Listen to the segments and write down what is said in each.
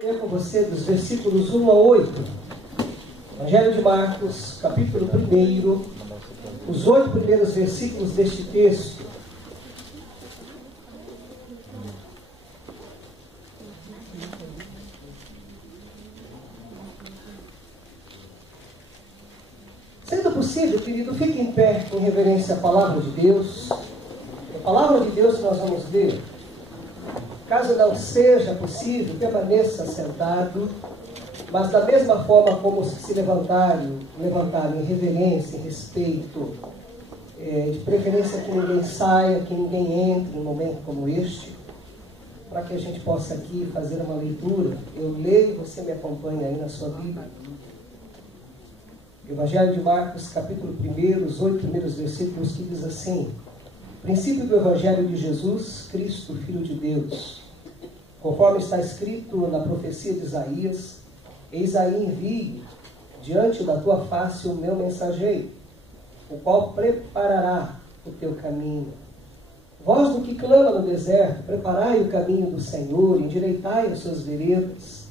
Com você dos versículos 1 a 8, Evangelho de Marcos, capítulo 1, os 8 primeiros versículos deste texto. Sendo possível, querido, fique em pé em reverência à palavra de Deus. A palavra de Deus que nós vamos ler. Caso não seja possível, permaneça sentado, mas da mesma forma como os que se levantaram em reverência, em respeito, de preferência que ninguém saia, que ninguém entre em um momento como este, para que a gente possa aqui fazer uma leitura. Eu leio e você me acompanha aí na sua Bíblia. Evangelho de Marcos, capítulo 1, os 8 primeiros versículos, que diz assim: princípio do Evangelho de Jesus Cristo, Filho de Deus. Conforme está escrito na profecia de Isaías: eis aí envio diante da tua face o meu mensageiro, o qual preparará o teu caminho. Vós do que clama no deserto, preparai o caminho do Senhor, endireitai as suas veredas.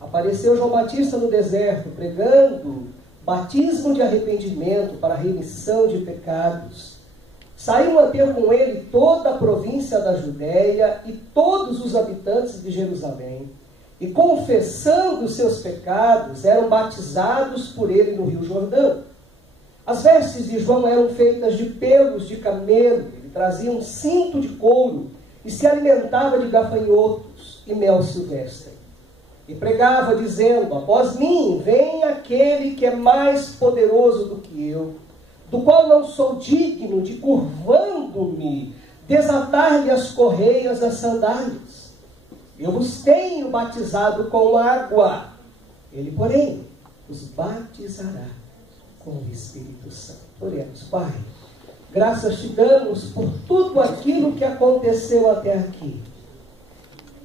Apareceu João Batista no deserto, pregando batismo de arrependimento para a remissão de pecados. Saiu a ter com ele toda a província da Judéia e todos os habitantes de Jerusalém, e confessando os seus pecados, eram batizados por ele no rio Jordão. As vestes de João eram feitas de pelos de camelo, ele trazia um cinto de couro e se alimentava de gafanhotos e mel silvestre. E pregava dizendo: após mim vem aquele que é mais poderoso do que eu, do qual não sou digno de, curvando-me, desatar-lhe as correias das sandálias. Eu vos tenho batizado com água, ele, porém, os batizará com o Espírito Santo. Oremos. Pai, graças te damos por tudo aquilo que aconteceu até aqui.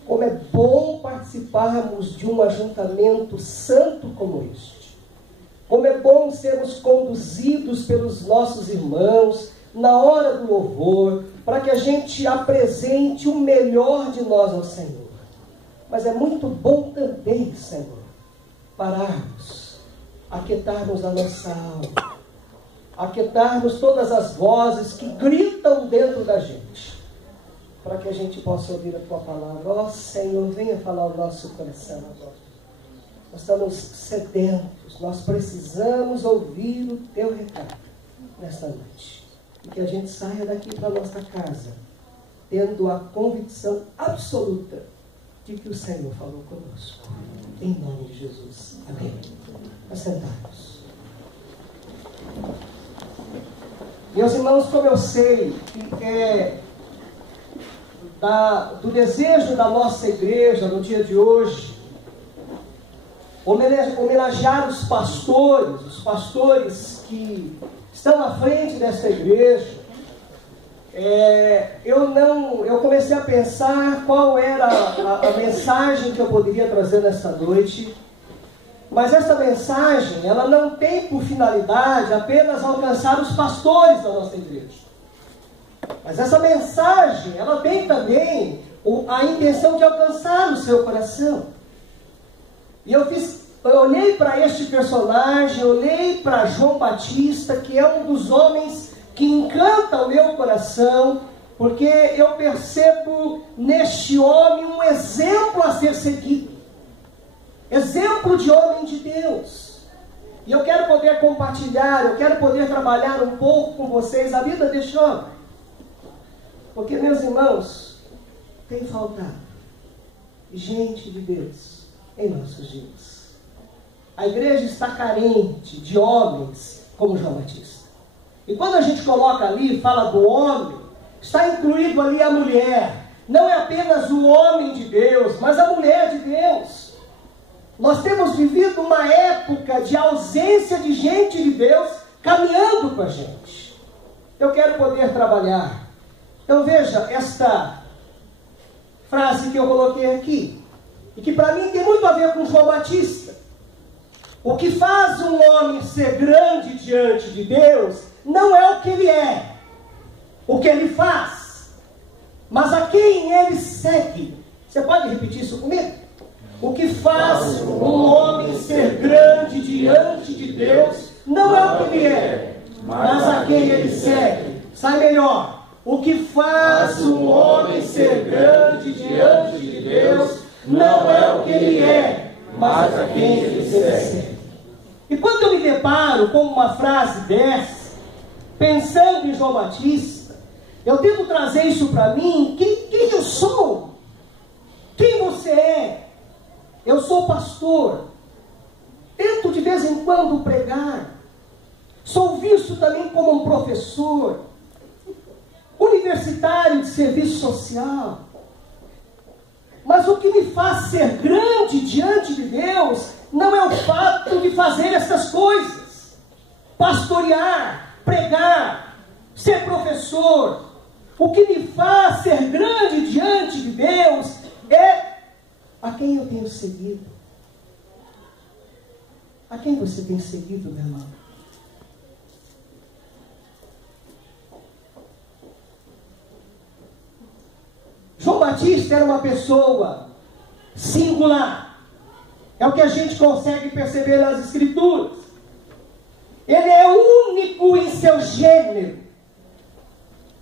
Como é bom participarmos de um ajuntamento santo como este. Como é bom sermos conduzidos pelos nossos irmãos na hora do louvor, para que a gente apresente o melhor de nós ao Senhor. Mas é muito bom também, Senhor, pararmos, aquietarmos a nossa alma, aquietarmos todas as vozes que gritam dentro da gente, para que a gente possa ouvir a Tua palavra. Ó Senhor, venha falar ao nosso coração agora. Nós estamos sedentos, nós precisamos ouvir o Teu recado nesta noite. E que a gente saia daqui para a nossa casa, tendo a convicção absoluta de que o Senhor falou conosco. Em nome de Jesus. Amém. Assentados. Meus irmãos, como eu sei que é do desejo da nossa igreja no dia de hoje, homenagear os pastores que estão à frente dessa igreja, eu comecei a pensar qual era a mensagem que eu poderia trazer nesta noite, mas essa mensagem, ela não tem por finalidade apenas alcançar os pastores da nossa igreja, mas essa mensagem, ela tem também a intenção de alcançar o seu coração. E eu olhei para este personagem, olhei para João Batista, que é um dos homens que encanta o meu coração, porque eu percebo neste homem um exemplo a ser seguido, exemplo de homem de Deus. E eu quero poder compartilhar, eu quero poder trabalhar um pouco com vocês a vida deste homem, porque, meus irmãos, tem faltado gente de Deus em nossos dias. A igreja está carente de homens como João Batista. E quando a gente coloca ali, fala do homem, está incluído ali a mulher. Não é apenas o homem de Deus, mas a mulher de Deus. Nós temos vivido uma época de ausência de gente de Deus caminhando com a gente. Eu quero poder trabalhar. Então veja esta frase que eu coloquei aqui, e que para mim tem muito a ver com João Batista. O que faz um homem ser grande diante de Deus não é o que ele é, o que ele faz, mas a quem ele segue. Você pode repetir isso comigo? O que faz um homem ser grande diante de Deus não é o que ele é, mas a quem ele segue. Sai melhor. O que faz um homem ser grande diante de Deus não é o que ele é, mas a quem ele segue. E quando eu me deparo com uma frase dessa, pensando em João Batista, eu tento trazer isso para mim. Quem eu sou? Quem você é? Eu sou pastor. Tento de vez em quando pregar. Sou visto também como um professor, universitário de serviço social. Mas o que me faz ser grande diante de Deus não é o fato de fazer essas coisas: pastorear, pregar, ser professor. O que me faz ser grande diante de Deus é a quem eu tenho seguido. A quem você tem seguido, meu irmão? João Batista era uma pessoa singular. É o que a gente consegue perceber nas Escrituras. Ele é único em seu gênero.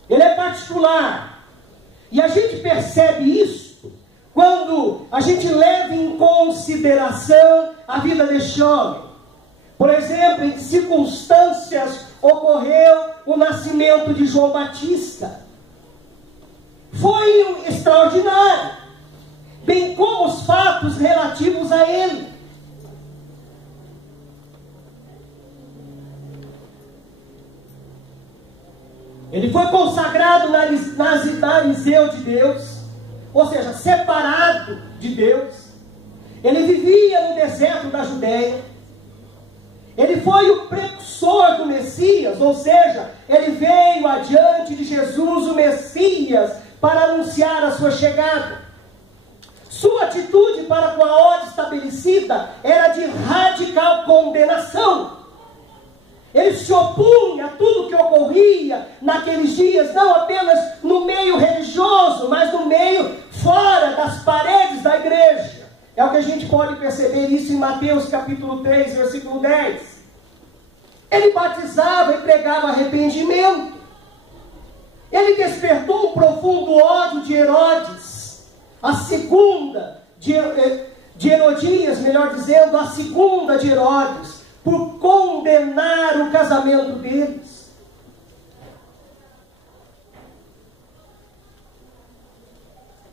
Ele é particular. E a gente percebe isso quando a gente leva em consideração a vida deste homem. Por exemplo, em que circunstâncias ocorreu o nascimento de João Batista. Foi extraordinário, bem como os fatos relativos a ele. Ele foi consagrado narizeu de Deus, ou seja, separado de Deus. Ele vivia no deserto da Judéia. Ele foi o precursor do Messias, ou seja, ele veio adiante de Jesus, o Messias, para anunciar a sua chegada. Sua atitude para com a ordem estabelecida era de radical condenação. Ele se opunha a tudo que ocorria naqueles dias, não apenas no meio religioso, mas no meio fora das paredes da igreja. É o que a gente pode perceber isso em Mateus capítulo 3, versículo 10. Ele batizava e pregava arrependimento. Ele despertou um profundo ódio de Herodes, a segunda de Herodias, melhor dizendo, a segunda de Herodes, por condenar o casamento deles.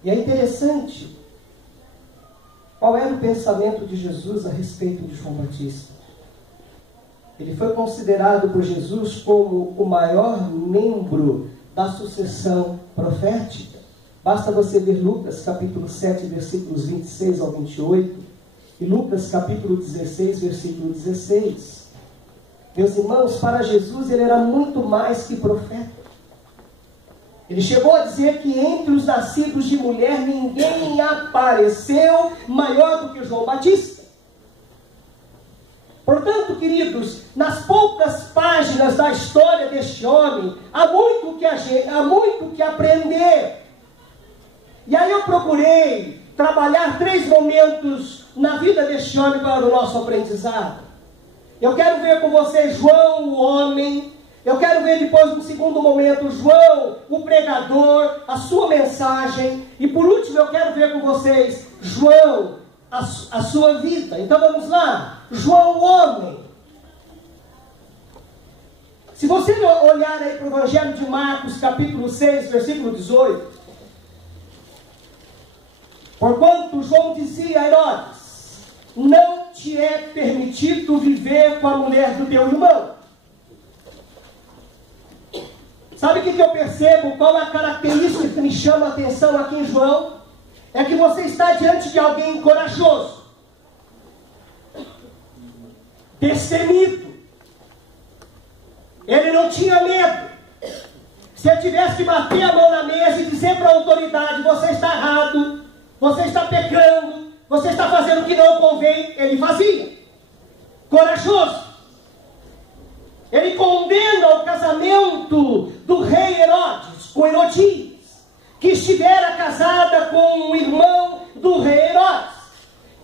E é interessante qual era o pensamento de Jesus a respeito de João Batista. Ele foi considerado por Jesus como o maior membro da sucessão profética. Basta você ler Lucas capítulo 7, versículos 26 ao 28, e Lucas capítulo 16, versículo 16. Meus irmãos, para Jesus ele era muito mais que profeta. Ele chegou a dizer que entre os nascidos de mulher ninguém apareceu maior do que João Batista. Portanto, queridos, nas poucas páginas da história deste homem, há muito que aprender. E aí eu procurei trabalhar 3 momentos na vida deste homem para o nosso aprendizado. Eu quero ver com você João, o homem. Eu quero ver depois, no segundo momento, João, o pregador, a sua mensagem. E por último, eu quero ver com vocês João, a sua vida. Então vamos lá. João, o homem. Se você olhar aí para o Evangelho de Marcos, capítulo 6, versículo 18. Porquanto João dizia a Herodes: não te é permitido viver com a mulher do teu irmão. Sabe o que eu percebo? Qual é a característica que me chama a atenção aqui em João? É que você está diante de alguém corajoso, destemido. Ele não tinha medo. Se ele tivesse que bater a mão na mesa e dizer para a autoridade: você está errado, você está pecando, você está fazendo o que não convém, ele fazia. Corajoso. Ele condena o casamento do rei Herodes com Herodias, que estivera casada com o irmão do rei Herodes.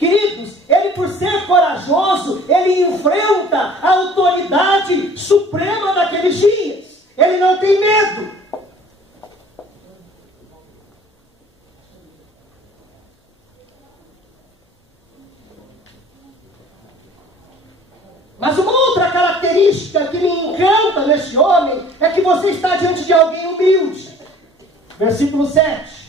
Queridos, ele, por ser corajoso, ele enfrenta a autoridade suprema daqueles dias. Ele não tem medo. Mas uma outra característica que me encanta neste homem é que você está diante de alguém humilde. Versículo 7.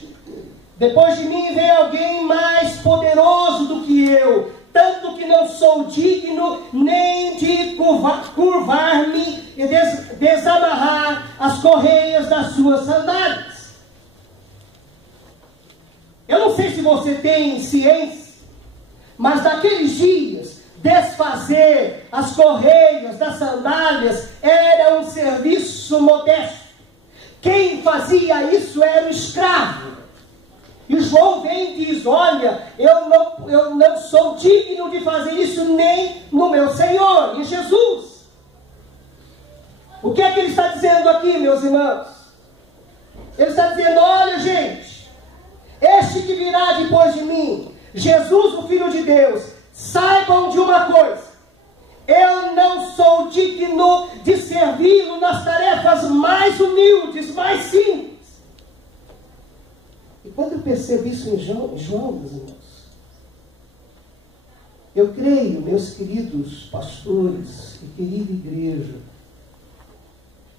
Depois de mim vem alguém mais poderoso do que eu, tanto que não sou digno nem de curvar-me e desamarrar as correias das suas sandálias. Eu não sei se você tem ciência, mas naqueles dias, desfazer as correias das sandálias era um serviço modesto. Quem fazia isso era o escravo. E João vem e diz: olha, eu não sou digno de fazer isso nem no meu Senhor, em Jesus. O que é que ele está dizendo aqui, meus irmãos? Ele está dizendo: olha, gente, este que virá depois de mim, Jesus, o Filho de Deus, saibam de uma coisa: eu não sou digno de servi-lo nas tarefas mais humildes, mais simples. E quando eu percebo isso em João, meus irmãos, eu creio, meus queridos pastores e querida igreja,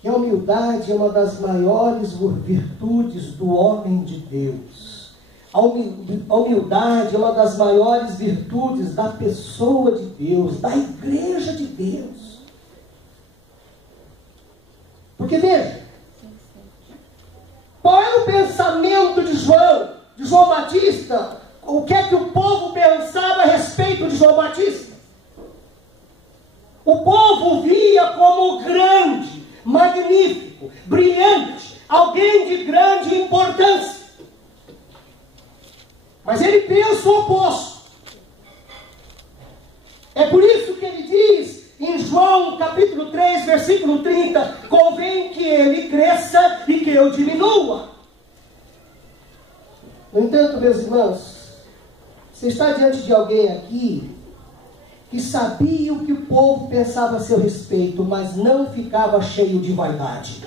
que a humildade é uma das maiores virtudes do homem de Deus. A humildade é uma das maiores virtudes da pessoa de Deus, da igreja de Deus. Porque veja, qual era o pensamento de João Batista? O que é que o povo pensava a respeito de João Batista? O povo via como grande, magnífico, brilhante, alguém de grande importância. Mas ele pensa o oposto. É por isso que ele diz em João capítulo 3, versículo 30, convém que ele cresça e que eu diminua. No entanto, meus irmãos, você está diante de alguém aqui que sabia o que o povo pensava a seu respeito, mas não ficava cheio de vaidade.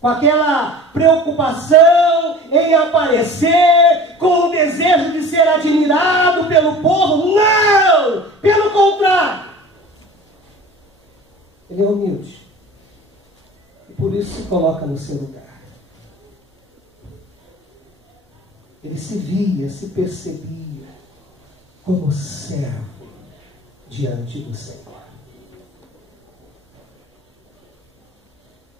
Com aquela preocupação em aparecer, com o desejo de ser admirado pelo povo. Não! Pelo contrário. Ele é humilde. E por isso se coloca no seu lugar. Ele se via, se percebia como servo diante do Senhor.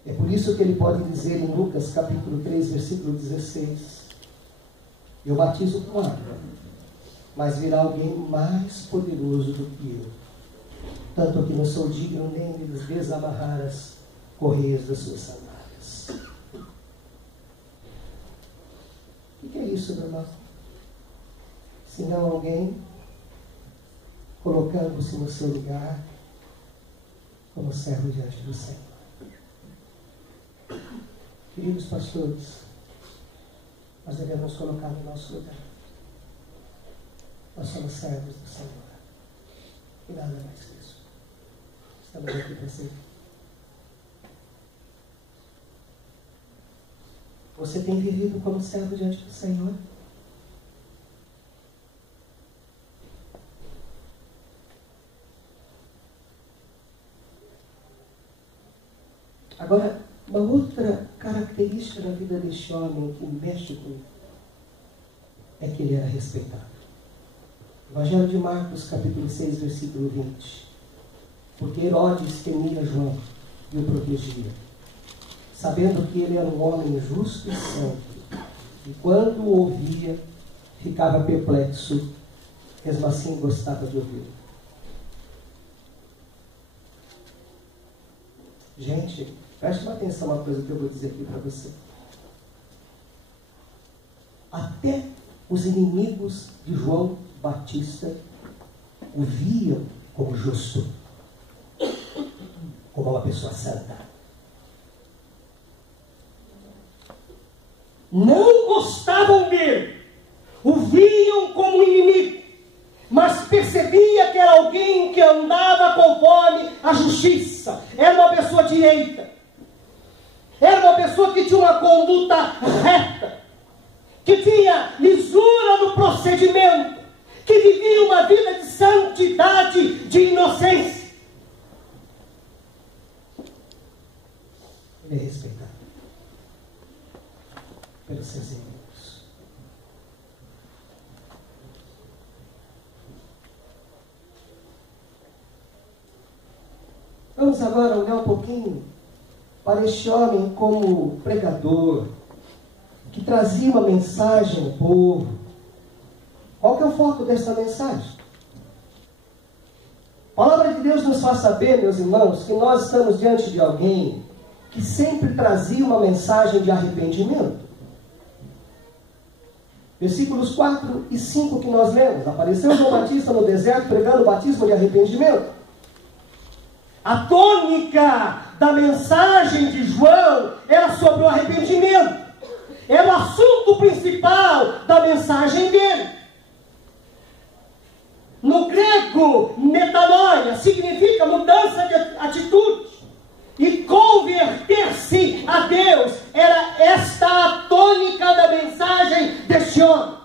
É por isso que ele pode dizer em Lucas capítulo 3, versículo 16: eu batizo com água, mas virá alguém mais poderoso do que eu, tanto que não sou digno nem de desamarrar as correias das suas sandálias. O que é isso, meu irmão? Senão alguém colocando-se no seu lugar como servo diante do Senhor. Queridos pastores, nós devemos colocar no nosso lugar. Nós somos servos do Senhor. E nada mais que isso. Estamos aqui para servir. Você tem vivido como servo diante do Senhor? Agora, uma outra característica da vida deste homem que mexe comigo é que ele era respeitado. Evangelho de Marcos, capítulo 6, versículo 20. Porque Herodes temia João e o protegia, sabendo que ele era um homem justo e santo, e quando o ouvia, ficava perplexo, mesmo assim gostava de ouvi-lo. Gente, preste uma atenção a uma coisa que eu vou dizer aqui para você. Até os inimigos de João Batista o viam como justo, como uma pessoa santa. Não gostavam dele, o viam como inimigo, mas percebia que era alguém que andava conforme a justiça, era uma pessoa direita, era uma pessoa que tinha uma conduta reta, que tinha lisura no procedimento, que vivia uma vida de santidade, de inocência. Ele é respeitado pelos seus inimigos. Vamos agora olhar um pouquinho para este homem como pregador, que trazia uma mensagem ao povo. Qual que é o foco desta mensagem? A palavra de Deus nos faz saber, meus irmãos, que nós estamos diante de alguém que sempre trazia uma mensagem de arrependimento. Versículos 4 e 5 que nós lemos. Apareceu João Batista no deserto pregando o batismo de arrependimento. A tônica da mensagem de João era sobre o arrependimento. Era o assunto principal da mensagem dele. No grego, metanoia significa mudança de atitude. E converter-se a Deus era esta a tônica da mensagem deste homem.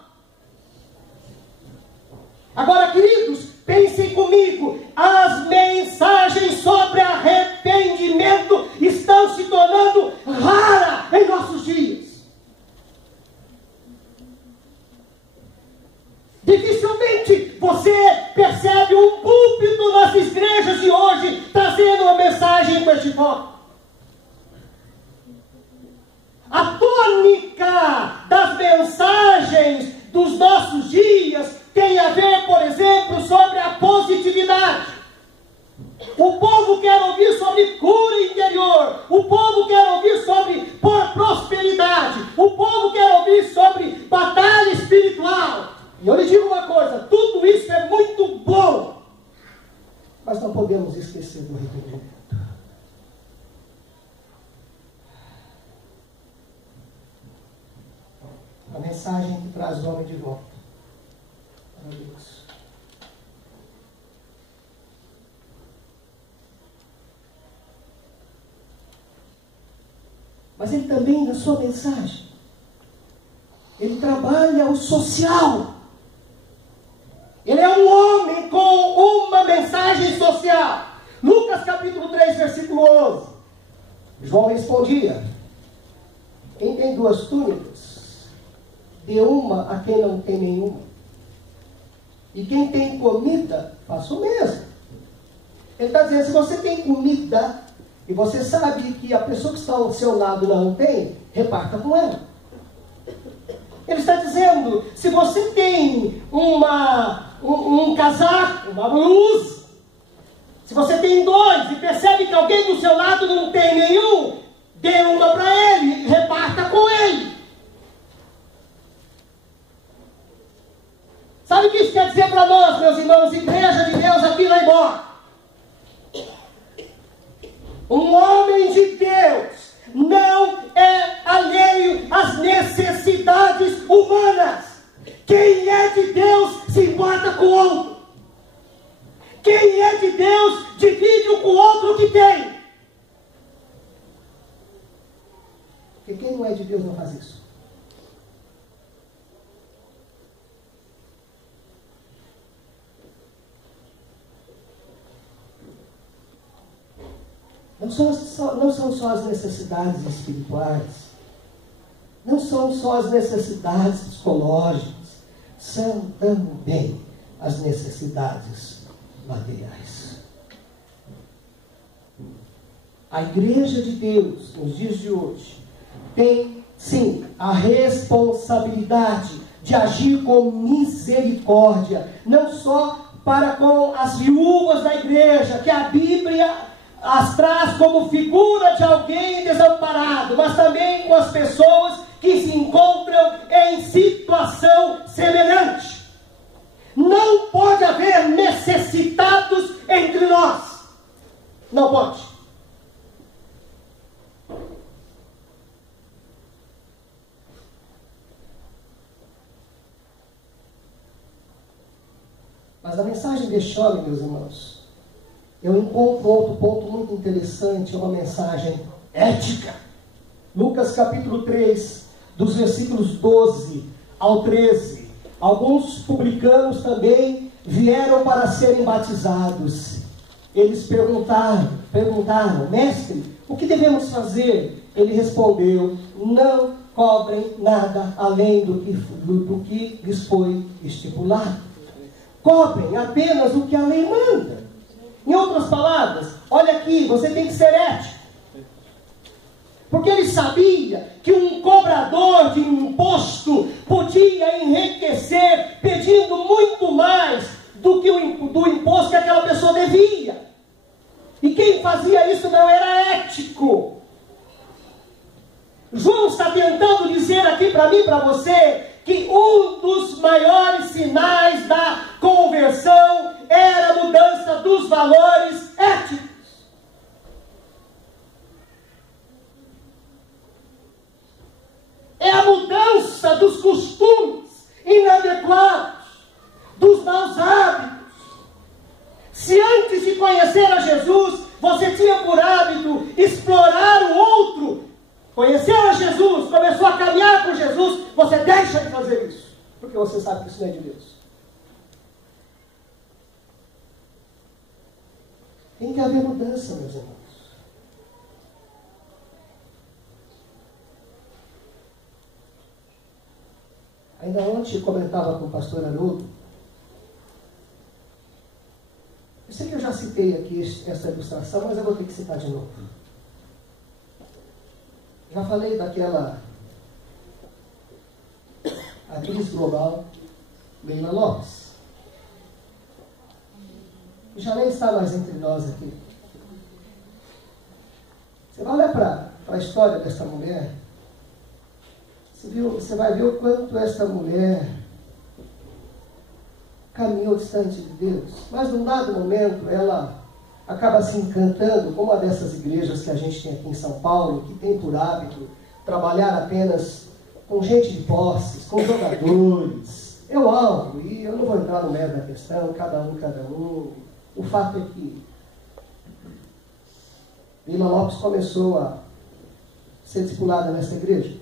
Agora, queridos, pensem comigo, as mensagens sobre arrependimento estão se tornando raras em nossos dias. Dificilmente você percebe um púlpito nas igrejas de hoje trazendo uma mensagem com este foco. A tônica das mensagens dos nossos dias tem a ver, por exemplo, sobre a positividade. O povo quer ouvir sobre cura interior. O povo quer ouvir sobre prosperidade. O povo quer ouvir sobre batalha espiritual. E eu lhe digo uma coisa, tudo isso é muito bom, mas não podemos esquecer do arrependimento. A mensagem que traz o homem de volta para Deus. Mas ele também, na sua mensagem, ele trabalha o social. Ele é um homem com uma mensagem social. Lucas capítulo 3, versículo 11. João respondia: quem tem 2 túnicas, dê uma a quem não tem nenhuma. E quem tem comida, faça o mesmo. Ele está dizendo, se você tem comida, e você sabe que a pessoa que está ao seu lado não tem, reparta com ela. Ele está dizendo, se você tem um casaco, uma blusa, se você tem 2 e percebe que alguém do seu lado não tem nenhum, dê uma para ele, reparta com ele. Sabe o que isso quer dizer para nós, meus irmãos, igreja de Deus aqui na Ibó? Um homem de Deus não é alheio às necessidades humanas. Quem é de Deus se importa com o outro. Quem é de Deus divide com o outro o que tem. Porque quem não é de Deus não faz isso. Não são só as necessidades espirituais, não são só as necessidades psicológicas, são também as necessidades materiais. A igreja de Deus, nos dias de hoje, tem sim a responsabilidade de agir com misericórdia, não só para com as viúvas da igreja, que a Bíblia as traz como figura de alguém desamparado, mas também com as pessoas que se encontram em situação semelhante. Não pode haver necessitados entre nós. Não pode. Mas a mensagem deste homem, meus irmãos, eu encontro outro ponto muito interessante, é uma mensagem ética. Lucas capítulo 3, dos versículos 12 ao 13. Alguns publicanos também vieram para serem batizados. Eles perguntaram, mestre, o que devemos fazer? Ele respondeu, não cobrem nada além do que lhes foi estipulado. Cobrem apenas o que a lei manda. Em outras palavras, olha aqui, você tem que ser ético. Porque ele sabia que um cobrador de imposto podia enriquecer pedindo muito mais do imposto que aquela pessoa devia. E quem fazia isso não era ético. João está tentando dizer aqui para mim e para você que um dos maiores sinais da conversão era a mudança dos valores éticos. É a mudança dos costumes inadequados, dos maus hábitos. Se antes de conhecer a Jesus, você tinha por hábito explorar o outro, conheceu a Jesus, começou a caminhar com Jesus, você deixa de fazer isso, porque você sabe que isso não é de Deus. Tem que haver mudança, meus irmãos. Ainda ontem eu comentava com o pastor Haroldo. Eu sei que eu já citei aqui essa ilustração, mas eu vou ter que citar de novo. Já falei daquela atriz global, Leila Lopes. Já nem está mais entre nós aqui. Você vai olhar para a história dessa mulher, você vai ver o quanto essa mulher caminhou distante de Deus. Mas num dado momento ela acaba se encantando com uma dessas igrejas que a gente tem aqui em São Paulo, que tem por hábito trabalhar apenas com gente de posses, com jogadores. Eu amo, e eu não vou entrar no mérito da questão, cada um. O fato é que Leila Lopes começou a ser discipulada nessa igreja.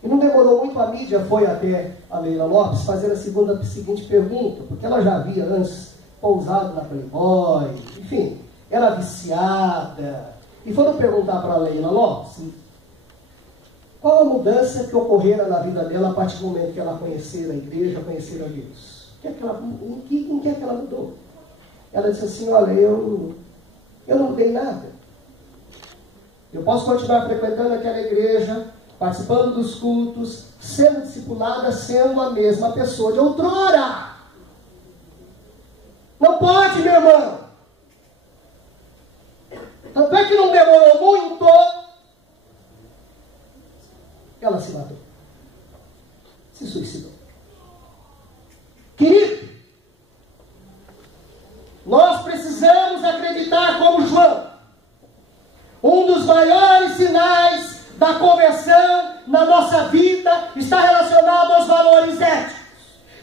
E não demorou muito, a mídia foi até a Leila Lopes fazer a seguinte pergunta, porque ela já havia antes pousado na Playboy, enfim, era viciada. E foram perguntar para a Leila Lopes qual a mudança que ocorrera na vida dela a partir do momento que ela conhecera a igreja, conhecera a Deus. Em que é que ela mudou? Ela disse assim, olha, eu não mudei nada. Eu posso continuar frequentando aquela igreja, participando dos cultos, sendo discipulada, sendo a mesma pessoa de outrora. Não pode, meu irmão. Tanto é que não demorou muito, ela se matou. Se suicidou. Querido, nós precisamos acreditar como João. Um dos maiores sinais da conversão na nossa vida está relacionado aos valores éticos.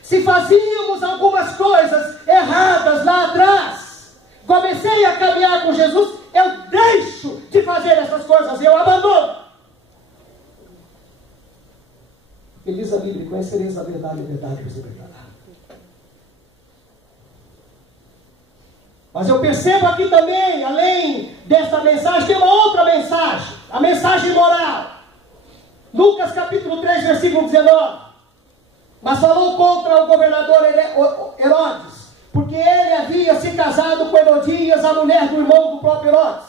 Se fazíamos algumas coisas erradas lá atrás, comecei a caminhar com Jesus, eu deixo de fazer essas coisas, eu abandono. Ele diz a Bíblia, conhecereis a verdade, a verdade vos libertará. Mas eu percebo aqui também, além dessa mensagem, tem uma outra mensagem, a mensagem moral. Lucas capítulo 3, versículo 19. Mas falou contra o governador Herodes, porque ele havia se casado com Herodias, a mulher do irmão do próprio Herodes.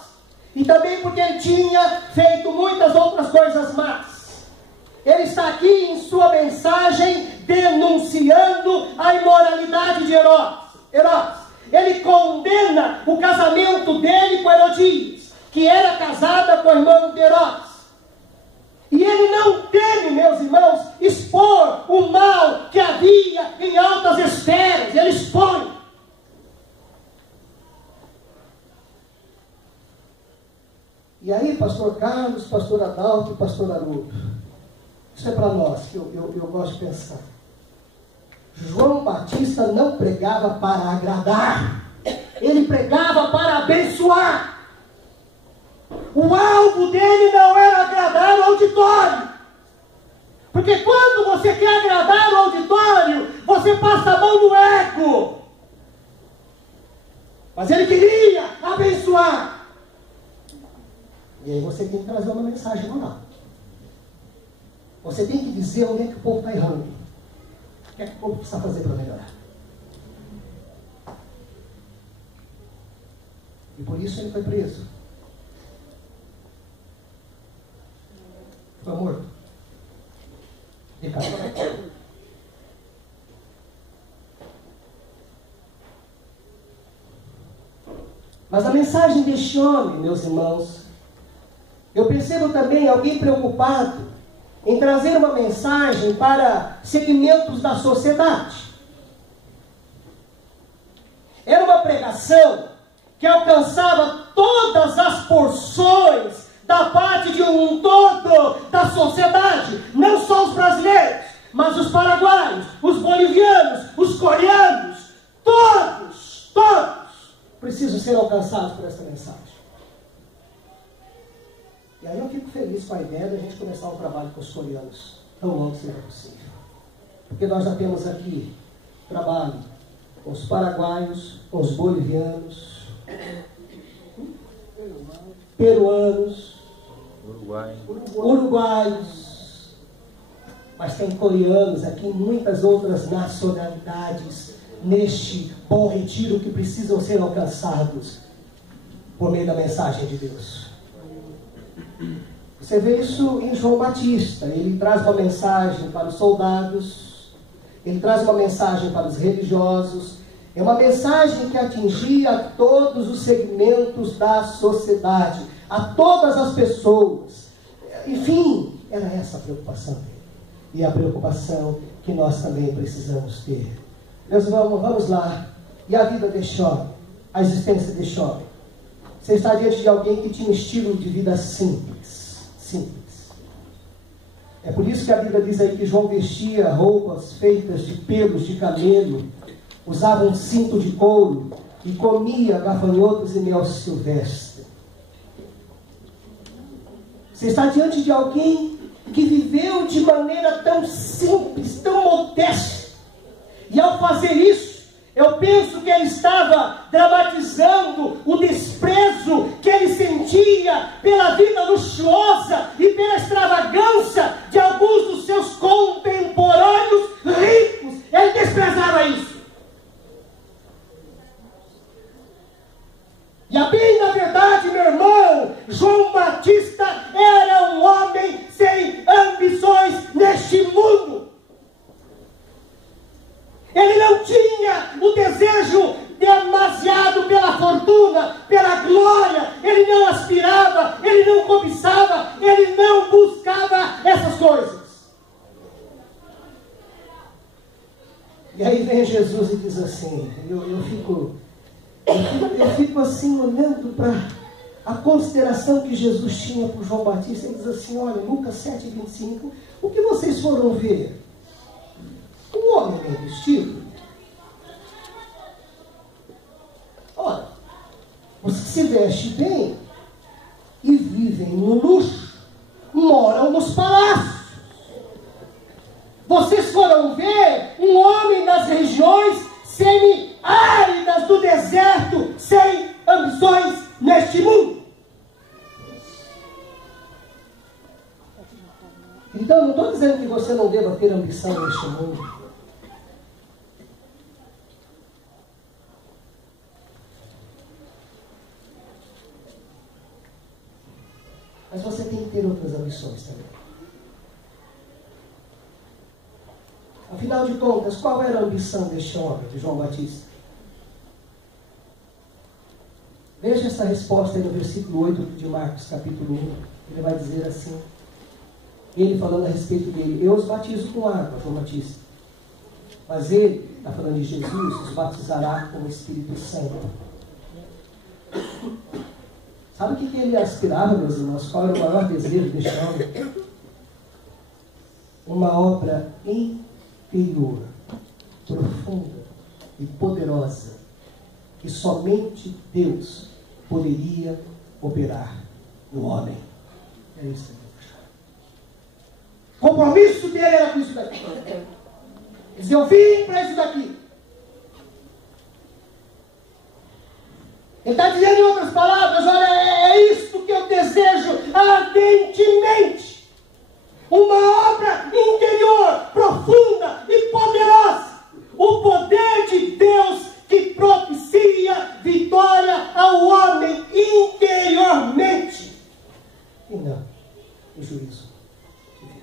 E também porque ele tinha feito muitas outras coisas más. Ele está aqui em sua mensagem denunciando a imoralidade de Herodes. Ele condena o casamento dele com Herodias, que era casada com o irmão de Herodes. E ele não teme, meus irmãos, expor o mal que havia em altas esferas. Ele expõe. E aí, pastor Carlos, pastor Adalto e pastor Haroldo, isso é para nós, que eu gosto de pensar. João Batista não pregava para agradar, ele pregava para abençoar. O alvo dele não era agradar o auditório, porque quando você quer agradar o auditório, você passa a mão no ego. Mas ele queria abençoar. E aí você tem que trazer uma mensagem moral. Você tem que dizer onde é que o povo está errando. O que é que o povo precisa fazer para melhorar. E por isso ele foi preso. Foi morto. Decapitado. Mas a mensagem deste homem, meus irmãos, eu percebo também alguém preocupado em trazer uma mensagem para segmentos da sociedade. Era uma pregação que alcançava todas as porções da parte de um todo da sociedade, não só os brasileiros, mas os paraguaios, os bolivianos, os coreanos, todos precisam ser alcançados por essa mensagem. E aí eu fico feliz com a ideia de a gente começar um trabalho com os coreanos, tão logo seja possível. Porque nós já temos aqui trabalho com os paraguaios, com os bolivianos, peruanos, uruguaios, mas tem coreanos aqui, muitas outras nacionalidades neste bom retiro que precisam ser alcançados por meio da mensagem de Deus. Você vê isso em João Batista. Ele traz uma mensagem para os soldados, ele traz uma mensagem para os religiosos. É uma mensagem que atingia todos os segmentos da sociedade, a todas as pessoas. Enfim, era essa a preocupação dele. E a preocupação que nós também precisamos ter. Meus irmãos, vamos lá. E a vida deste homem, a existência deste homem. Você está diante de alguém que tinha um estilo de vida simples. Simples. É por isso que a Bíblia diz aí que João vestia roupas feitas de pelos de camelo, usava um cinto de couro e comia gafanhotos e mel silvestre. Você está diante de alguém que viveu de maneira tão simples, tão modesta. E ao fazer isso, eu penso que ele estava dramatizando o desprezo que ele sentia pela vida luxuosa e pela extravagância de alguns dos seus contemporâneos ricos. Ele desprezava isso. E a bem da verdade, meu irmão, João Batista era um homem sem ambições neste mundo. Ele não tinha o desejo demasiado pela fortuna, pela glória. Ele não aspirava, ele não cobiçava, ele não buscava essas coisas. E aí vem Jesus e diz assim, eu fico assim olhando para a consideração que Jesus tinha por João Batista. Ele diz assim, olha, Lucas 7:25, o que vocês foram ver? Um homem bem vestido? Olha, os que se vestem bem e vivem no luxo, moram nos palácios. Vocês foram ver um homem nas regiões semi-áridas do deserto, sem ambições neste mundo. Então, não estou dizendo que você não deva ter ambição neste mundo. Mas você tem que ter outras ambições também. Afinal de contas, qual era a ambição deste homem, de João Batista? Veja essa resposta aí no versículo 8 de Marcos, capítulo 1. Ele vai dizer assim, ele falando a respeito dele, eu os batizo com água, João Batista. Mas ele, está falando de Jesus, os batizará com o Espírito Santo. Sabe o que ele aspirava, meus irmãos? Qual era o maior desejo deste homem? Uma obra inferior. profunda e poderosa que somente Deus poderia operar no homem. É isso que eu vou mostrar. O compromisso dele era com isso daqui. Eles eu vim para isso daqui. Ele está dizendo em outras palavras, olha, é isto que eu desejo ardentemente. Uma obra interior, profunda e poderosa. O poder de Deus que propicia vitória ao homem interiormente. E não o juízo divino.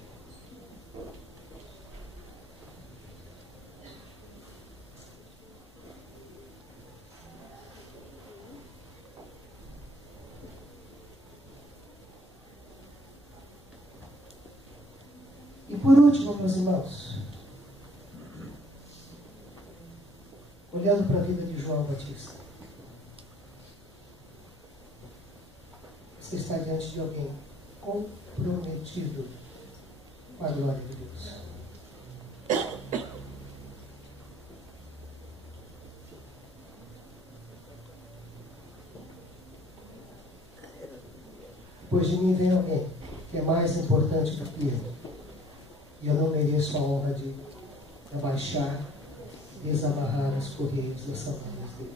E por último, meus irmãos, olhando para a vida de João Batista, você está diante de alguém comprometido com a glória de Deus. Depois de mim vem alguém que é mais importante do que eu. E eu não mereço a honra de abaixar e desamarrar as correias das sandálias dele.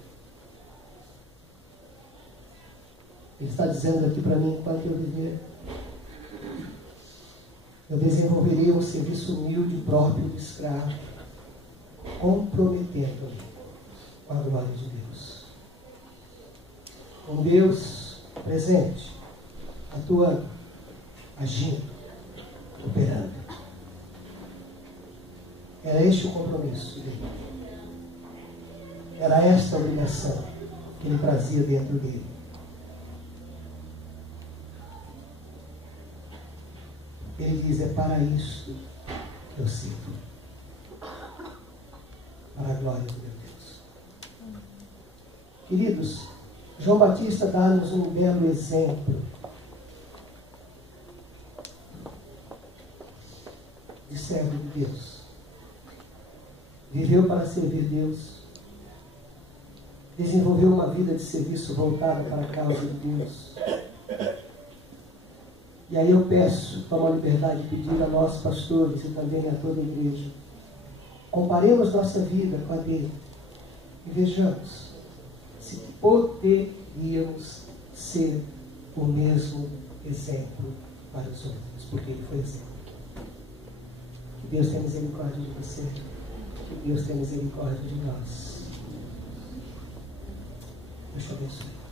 Ele está dizendo aqui para mim, enquanto eu viver, eu desenvolverei um serviço humilde próprio de escravo, comprometendo-me com a glória de Deus. Um Deus presente, atuando, agindo, operando. Era este o compromisso dele. Era esta a obrigação que ele trazia dentro dele. Ele diz, é para isto que eu sirvo. Para a glória de meu Deus. Queridos, João Batista dá-nos um belo exemplo de servo de Deus. Viveu para servir Deus. Desenvolveu uma vida de serviço voltada para a causa de Deus. E aí eu peço, tomo a liberdade de pedir a nós pastores e também a toda a igreja, comparemos nossa vida com a dele e vejamos se poderíamos ser o mesmo exemplo para os outros, porque ele foi exemplo. Que Deus tenha misericórdia de você. Que Deus tenha misericórdia de nós. Deus te abençoe.